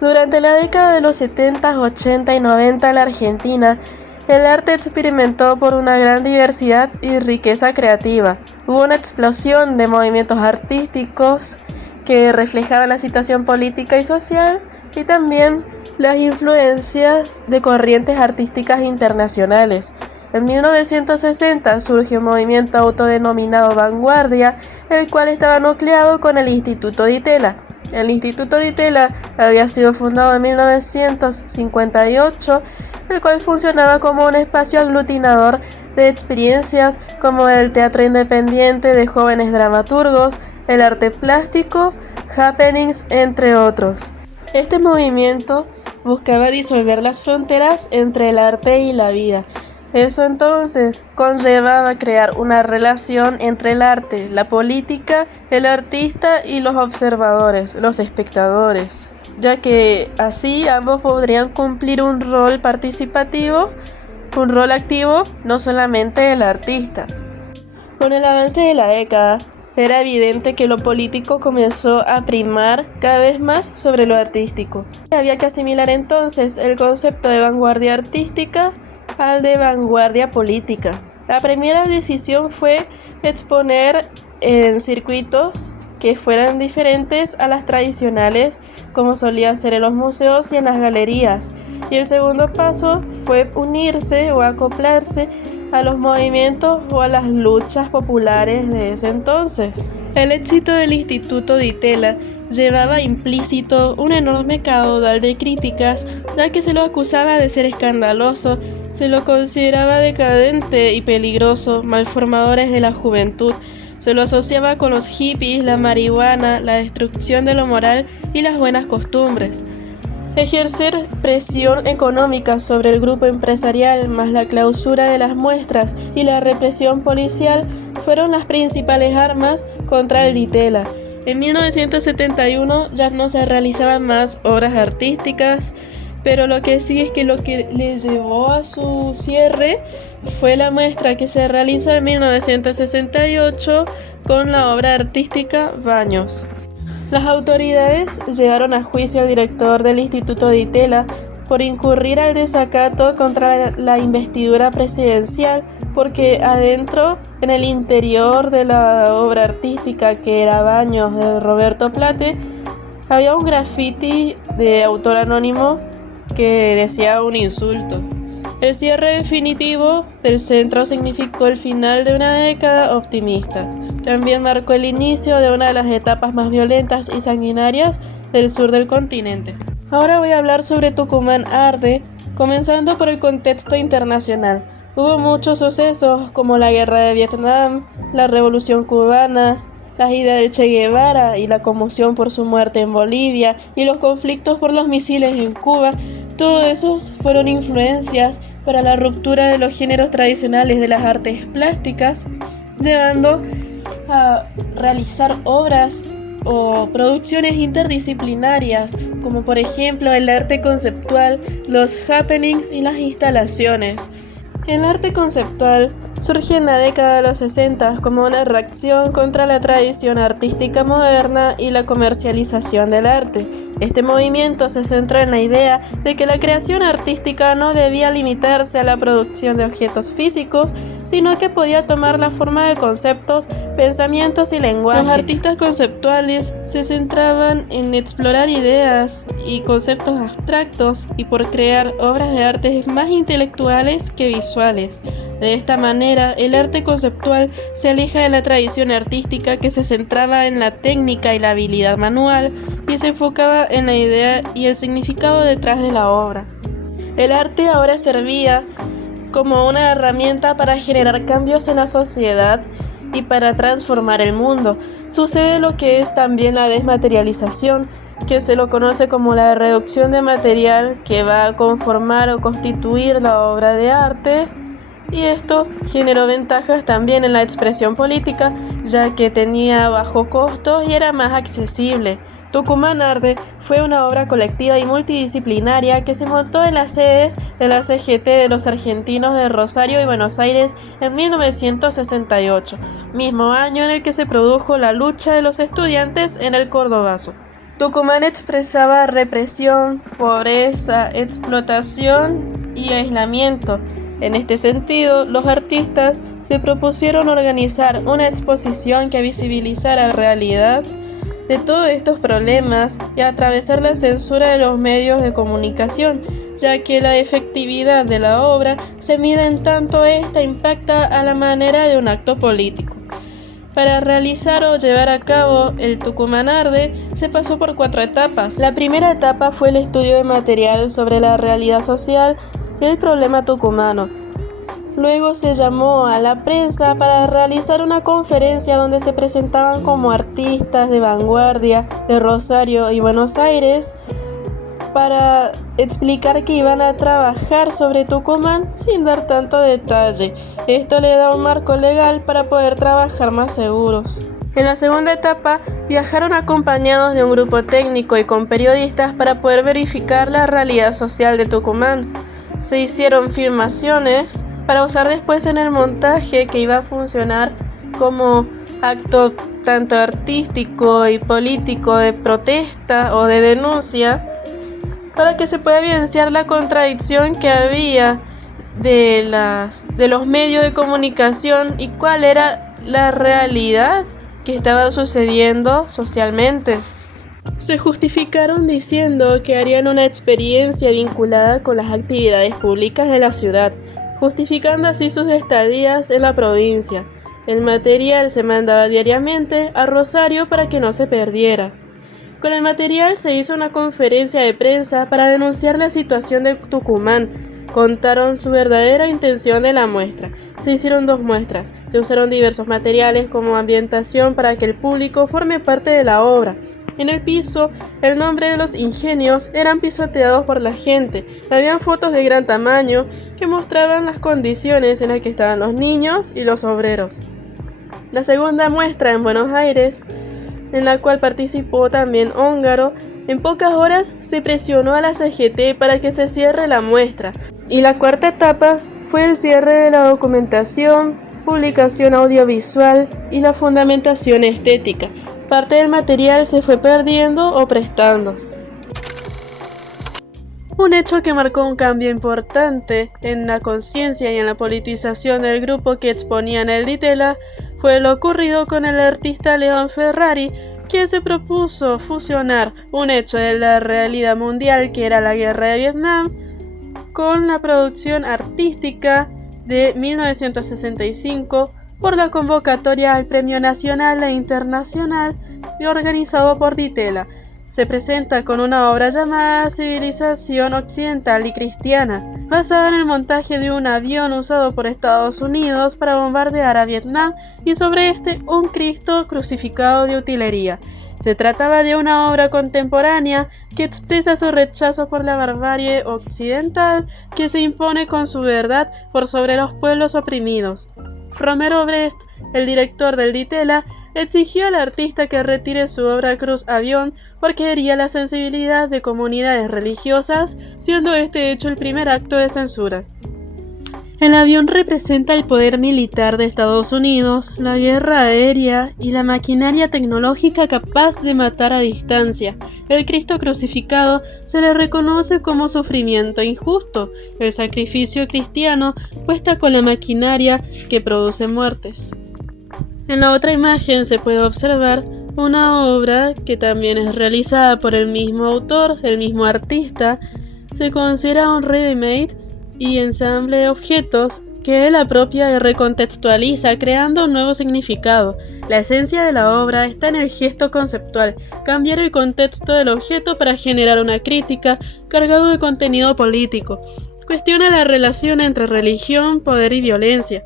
Durante la década de los 70, 80 y 90 en la Argentina, el arte experimentó por una gran diversidad y riqueza creativa. Hubo una explosión de movimientos artísticos que reflejaban la situación política y social y también las influencias de corrientes artísticas internacionales. En 1960 surgió un movimiento autodenominado Vanguardia, el cual estaba nucleado con el Instituto Di Tella. El Instituto Di Tella había sido fundado en 1958, el cual funcionaba como un espacio aglutinador de experiencias como el teatro independiente de jóvenes dramaturgos, el arte plástico, happenings, entre otros. Este movimiento buscaba disolver las fronteras entre el arte y la vida. Eso entonces conllevaba crear una relación entre el arte, la política, el artista y los observadores, los espectadores, ya que así ambos podrían cumplir un rol participativo, un rol activo, no solamente el artista. Con el avance de la década, era evidente que lo político comenzó a primar cada vez más sobre lo artístico. Había que asimilar entonces el concepto de vanguardia artística al de vanguardia política. La primera decisión fue exponer en circuitos que fueran diferentes a las tradicionales, como solía ser en los museos y en las galerías. Y el segundo paso fue unirse o acoplarse a los movimientos o a las luchas populares de ese entonces. El éxito del Instituto Di Tella llevaba implícito un enorme caudal de críticas, ya que se lo acusaba de ser escandaloso, se lo consideraba decadente y peligroso, malformadores de la juventud, se lo asociaba con los hippies, la marihuana, la destrucción de lo moral y las buenas costumbres. Ejercer presión económica sobre el grupo empresarial, más la clausura de las muestras y la represión policial fueron las principales armas contra el Di Tella. En 1971 ya no se realizaban más obras artísticas, pero lo que sí es que lo que le llevó a su cierre fue la muestra que se realizó en 1968 con la obra artística Baños. Las autoridades llevaron a juicio al director del Instituto Di Tella por incurrir al desacato contra la investidura presidencial, porque adentro, en el interior de la obra artística que era Baños de Roberto Plate, había un graffiti de autor anónimo que decía un insulto. El cierre definitivo del centro significó el final de una década optimista. También marcó el inicio de una de las etapas más violentas y sanguinarias del sur del continente. Ahora voy a hablar sobre Tucumán Arde, comenzando por el contexto internacional. Hubo muchos sucesos como la guerra de Vietnam, la revolución cubana, las ideas del Che Guevara y la conmoción por su muerte en Bolivia y los conflictos por los misiles en Cuba. Todos esos fueron influencias para la ruptura de los géneros tradicionales de las artes plásticas, llevando a realizar obras o producciones interdisciplinarias, como por ejemplo el arte conceptual, los happenings y las instalaciones. El arte conceptual surge en la década de los 60 como una reacción contra la tradición artística moderna y la comercialización del arte. Este movimiento se centró en la idea de que la creación artística no debía limitarse a la producción de objetos físicos, sino que podía tomar la forma de conceptos, pensamientos y lenguaje. Los artistas conceptuales se centraban en explorar ideas y conceptos abstractos y por crear obras de arte más intelectuales que visuales. De esta manera, el arte conceptual se aleja de la tradición artística que se centraba en la técnica y la habilidad manual y se enfocaba en la idea y el significado detrás de la obra. El arte ahora servía como una herramienta para generar cambios en la sociedad y para transformar el mundo. Sucede lo que es también la desmaterialización, que se lo conoce como la reducción de material que va a conformar o constituir la obra de arte, y esto generó ventajas también en la expresión política, ya que tenía bajo costo y era más accesible. Tucumán Arde fue una obra colectiva y multidisciplinaria que se montó en las sedes de la CGT de los argentinos de Rosario y Buenos Aires en 1968, mismo año en el que se produjo la lucha de los estudiantes en el Cordobazo. Tucumán expresaba represión, pobreza, explotación y aislamiento. En este sentido, los artistas se propusieron organizar una exposición que visibilizara la realidad de todos estos problemas y atravesar la censura de los medios de comunicación, ya que la efectividad de la obra se mide en tanto esta impacta a la manera de un acto político. Para realizar o llevar a cabo el Tucumán Arde se pasó por 4 etapas. La primera etapa fue el estudio de material sobre la realidad social del problema tucumano. Luego se llamó a la prensa para realizar una conferencia donde se presentaban como artistas de vanguardia de Rosario y Buenos Aires para explicar que iban a trabajar sobre Tucumán sin dar tanto detalle. Esto le da un marco legal para poder trabajar más seguros. En la segunda etapa, viajaron acompañados de un grupo técnico y con periodistas para poder verificar la realidad social de Tucumán. Se hicieron filmaciones para usar después en el montaje que iba a funcionar como acto tanto artístico y político de protesta o de denuncia, para que se pueda evidenciar la contradicción que había de los medios de comunicación y cuál era la realidad que estaba sucediendo socialmente. Se justificaron diciendo que harían una experiencia vinculada con las actividades públicas de la ciudad, justificando así sus estadías en la provincia. El material se mandaba diariamente a Rosario para que no se perdiera. Con el material se hizo una conferencia de prensa para denunciar la situación de Tucumán. Contaron su verdadera intención de la muestra. Se hicieron 2 muestras. Se usaron diversos materiales como ambientación para que el público forme parte de la obra. En el piso, el nombre de los ingenios eran pisoteados por la gente. Habían fotos de gran tamaño que mostraban las condiciones en las que estaban los niños y los obreros. La segunda muestra en Buenos Aires, en la cual participó también Óngaro, en pocas horas se presionó a la CGT para que se cierre la muestra. Y la cuarta etapa fue el cierre de la documentación, publicación audiovisual y la fundamentación estética. Parte del material se fue perdiendo o prestando. Un hecho que marcó un cambio importante en la conciencia y en la politización del grupo que exponía en el Ditela fue lo ocurrido con el artista León Ferrari, que se propuso fusionar un hecho de la realidad mundial que era la guerra de Vietnam con la producción artística de 1965 por la convocatoria al Premio Nacional e Internacional y organizado por Ditela. Se presenta con una obra llamada Civilización Occidental y Cristiana, basada en el montaje de un avión usado por Estados Unidos para bombardear a Vietnam y sobre este un Cristo crucificado de utilería. Se trataba de una obra contemporánea que expresa su rechazo por la barbarie occidental que se impone con su verdad por sobre los pueblos oprimidos. Romero Brest, el director del Ditela, exigió al artista que retire su obra Cruz Avión porque hería la sensibilidad de comunidades religiosas, siendo este hecho el primer acto de censura. El avión representa el poder militar de Estados Unidos, la guerra aérea y la maquinaria tecnológica capaz de matar a distancia. El Cristo crucificado se le reconoce como sufrimiento injusto. El sacrificio cristiano cuesta con la maquinaria que produce muertes. En la otra imagen se puede observar una obra que también es realizada por el mismo autor, el mismo artista. Se considera un ready-made y ensamble de objetos que él apropia y recontextualiza, creando un nuevo significado. La esencia de la obra está en el gesto conceptual, cambiar el contexto del objeto para generar una crítica cargado de contenido político. Cuestiona la relación entre religión, poder y violencia.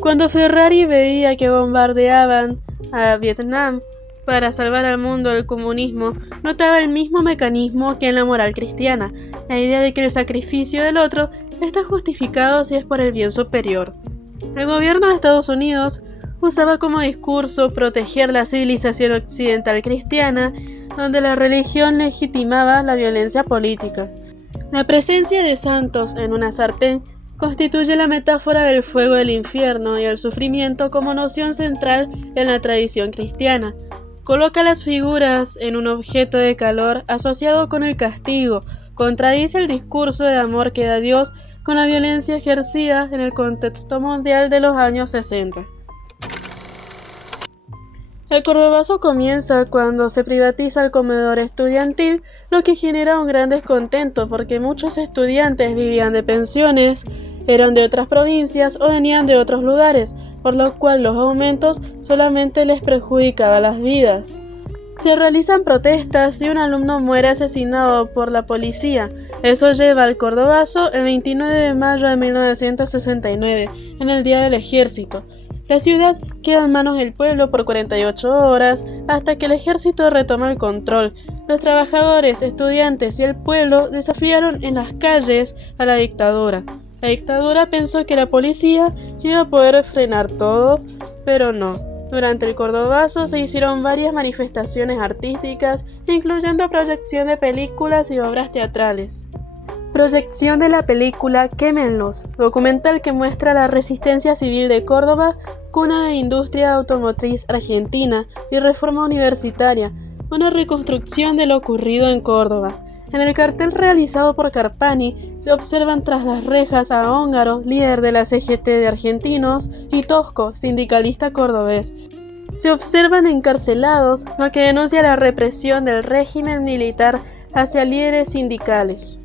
Cuando Ferrari veía que bombardeaban a Vietnam para salvar al mundo del comunismo, notaba el mismo mecanismo que en la moral cristiana, la idea de que el sacrificio del otro está justificado si es por el bien superior. El gobierno de Estados Unidos usaba como discurso proteger la civilización occidental cristiana, donde la religión legitimaba la violencia política. La presencia de santos en una sartén constituye la metáfora del fuego del infierno y el sufrimiento como noción central en la tradición cristiana. Coloca las figuras en un objeto de calor asociado con el castigo, contradice el discurso de amor que da Dios con la violencia ejercida en el contexto mundial de los años 60. El cordobazo comienza cuando se privatiza el comedor estudiantil, lo que genera un gran descontento porque muchos estudiantes vivían de pensiones, eran de otras provincias o venían de otros lugares, por lo cual los aumentos solamente les perjudicaban las vidas. Se realizan protestas y un alumno muere asesinado por la policía. Eso lleva al cordobazo el 29 de mayo de 1969, en el Día del Ejército. La ciudad queda en manos del pueblo por 48 horas hasta que el ejército retoma el control. Los trabajadores, estudiantes y el pueblo desafiaron en las calles a la dictadura. La dictadura pensó que la policía iba a poder frenar todo, pero no. Durante el cordobazo se hicieron varias manifestaciones artísticas, incluyendo proyección de películas y obras teatrales. Proyección de la película Quémenlos, documental que muestra la resistencia civil de Córdoba, cuna de industria automotriz argentina y reforma universitaria, una reconstrucción de lo ocurrido en Córdoba. En el cartel realizado por Carpani se observan tras las rejas a Óngaro, líder de la CGT de Argentinos, y Tosco, sindicalista cordobés. Se observan encarcelados, lo que denuncia la represión del régimen militar hacia líderes sindicales.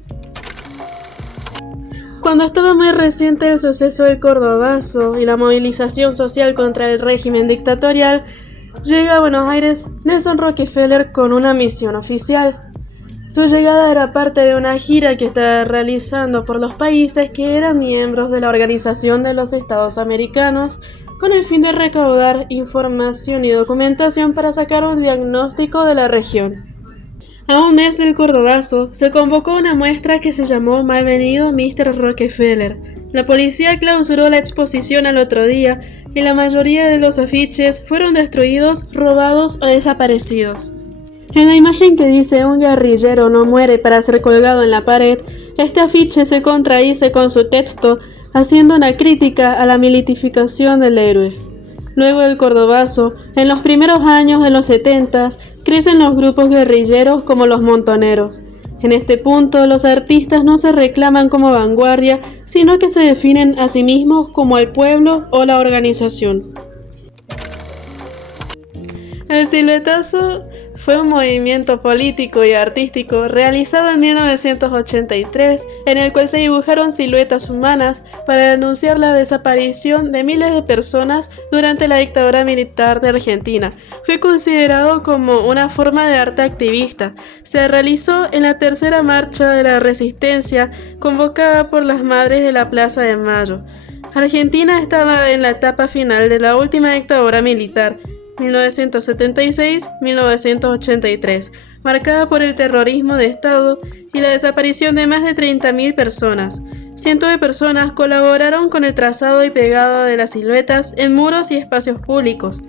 Cuando estaba muy reciente el suceso del cordobazo y la movilización social contra el régimen dictatorial, llega a Buenos Aires Nelson Rockefeller con una misión oficial. Su llegada era parte de una gira que estaba realizando por los países que eran miembros de la Organización de los Estados Americanos, con el fin de recaudar información y documentación para sacar un diagnóstico de la región. A un mes del cordobazo, se convocó una muestra que se llamó Malvenido Mr. Rockefeller. La policía clausuró la exposición al otro día y la mayoría de los afiches fueron destruidos, robados o desaparecidos. En la imagen que dice "Un guerrillero no muere para ser colgado en la pared", este afiche se contradice con su texto, haciendo una crítica a la militificación del héroe. Luego del cordobazo, en los primeros años de los 70s, crecen los grupos guerrilleros como los montoneros. En este punto, los artistas no se reclaman como vanguardia, sino que se definen a sí mismos como el pueblo o la organización. El siluetazo fue un movimiento político y artístico realizado en 1983, en el cual se dibujaron siluetas humanas para denunciar la desaparición de miles de personas durante la dictadura militar de Argentina. Fue considerado como una forma de arte activista. Se realizó en la tercera marcha de la resistencia convocada por las madres de la Plaza de Mayo. Argentina estaba en la etapa final de la última dictadura militar, 1976-1983, marcada por el terrorismo de Estado y la desaparición de más de 30.000 personas. Cientos de personas colaboraron con el trazado y pegado de las siluetas en muros y espacios públicos.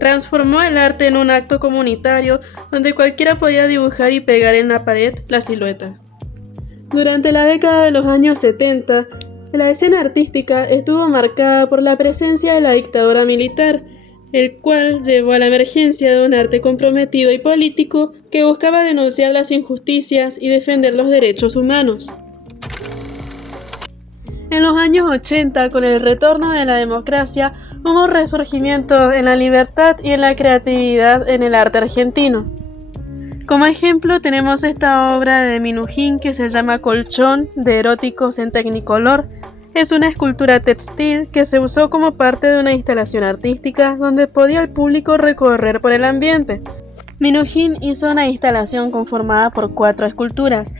Transformó el arte en un acto comunitario donde cualquiera podía dibujar y pegar en la pared la silueta. Durante la década de los años 70, la escena artística estuvo marcada por la presencia de la dictadura militar, el cual llevó a la emergencia de un arte comprometido y político que buscaba denunciar las injusticias y defender los derechos humanos. En los años 80, con el retorno de la democracia, hubo un resurgimiento en la libertad y en la creatividad en el arte argentino. Como ejemplo tenemos esta obra de Minujín que se llama Colchón, de eróticos en Tecnicolor. Es una escultura textil que se usó como parte de una instalación artística donde podía el público recorrer por el ambiente. Minujín hizo una instalación conformada por 4 esculturas.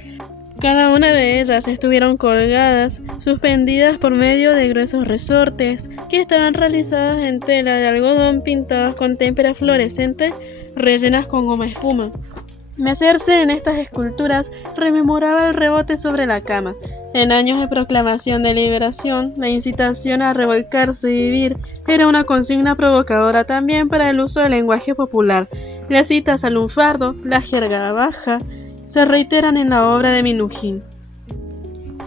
Cada una de ellas estuvieron colgadas, suspendidas por medio de gruesos resortes que estaban realizadas en tela de algodón pintadas con témpera fluorescente rellenas con goma espuma. Mecerse en estas esculturas rememoraba el rebote sobre la cama. En años de proclamación de liberación, la incitación a revolcarse y vivir era una consigna provocadora también para el uso del lenguaje popular. Las citas al lunfardo, la jerga baja, se reiteran en la obra de Minujín.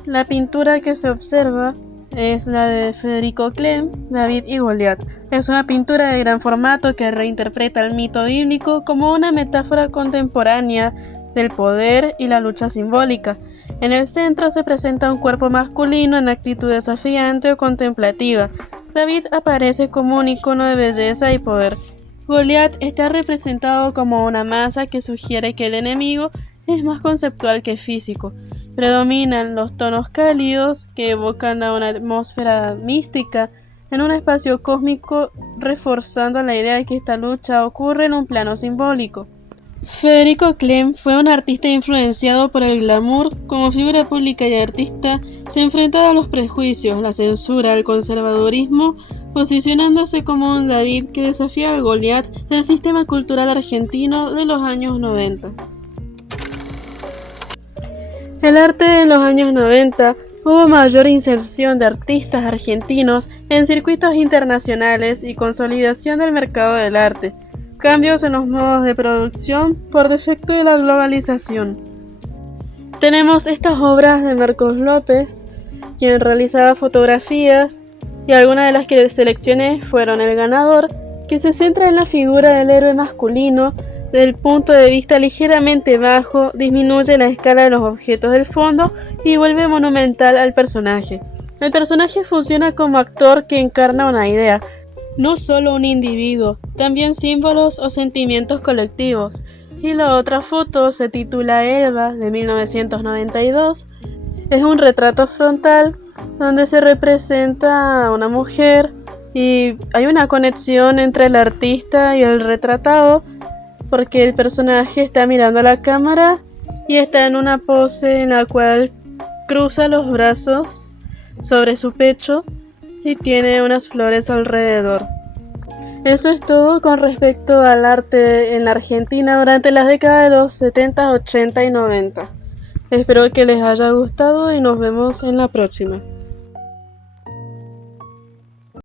La pintura que se observa es la de Federico Clem, David y Goliat. Es una pintura de gran formato que reinterpreta el mito bíblico como una metáfora contemporánea del poder y la lucha simbólica. En el centro se presenta un cuerpo masculino en actitud desafiante o contemplativa. David aparece como un icono de belleza y poder. Goliat está representado como una masa que sugiere que el enemigo es más conceptual que físico. Predominan los tonos cálidos que evocan a una atmósfera mística en un espacio cósmico, reforzando la idea de que esta lucha ocurre en un plano simbólico. Federico Clem fue un artista influenciado por el glamour. Como figura pública y artista, se enfrentaba a los prejuicios, la censura, el conservadurismo, posicionándose como un David que desafía al Goliat del sistema cultural argentino de los años 90. El arte de los años 90 hubo mayor inserción de artistas argentinos en circuitos internacionales y consolidación del mercado del arte. Cambios en los modos de producción por defecto de la globalización. Tenemos estas obras de Marcos López, quien realizaba fotografías, y algunas de las que seleccioné fueron El ganador, que se centra en la figura del héroe masculino desde el punto de vista ligeramente bajo, disminuye la escala de los objetos del fondo y vuelve monumental al personaje. El personaje funciona como actor que encarna una idea, no solo un individuo, también símbolos o sentimientos colectivos. Y la otra foto se titula Elba, de 1992. Es un retrato frontal donde se representa a una mujer y hay una conexión entre el artista y el retratado porque el personaje está mirando a la cámara y está en una pose en la cual cruza los brazos sobre su pecho y tiene unas flores alrededor. Eso es todo con respecto al arte en la Argentina durante las décadas de los 70, 80 y 90. Espero que les haya gustado y nos vemos en la próxima.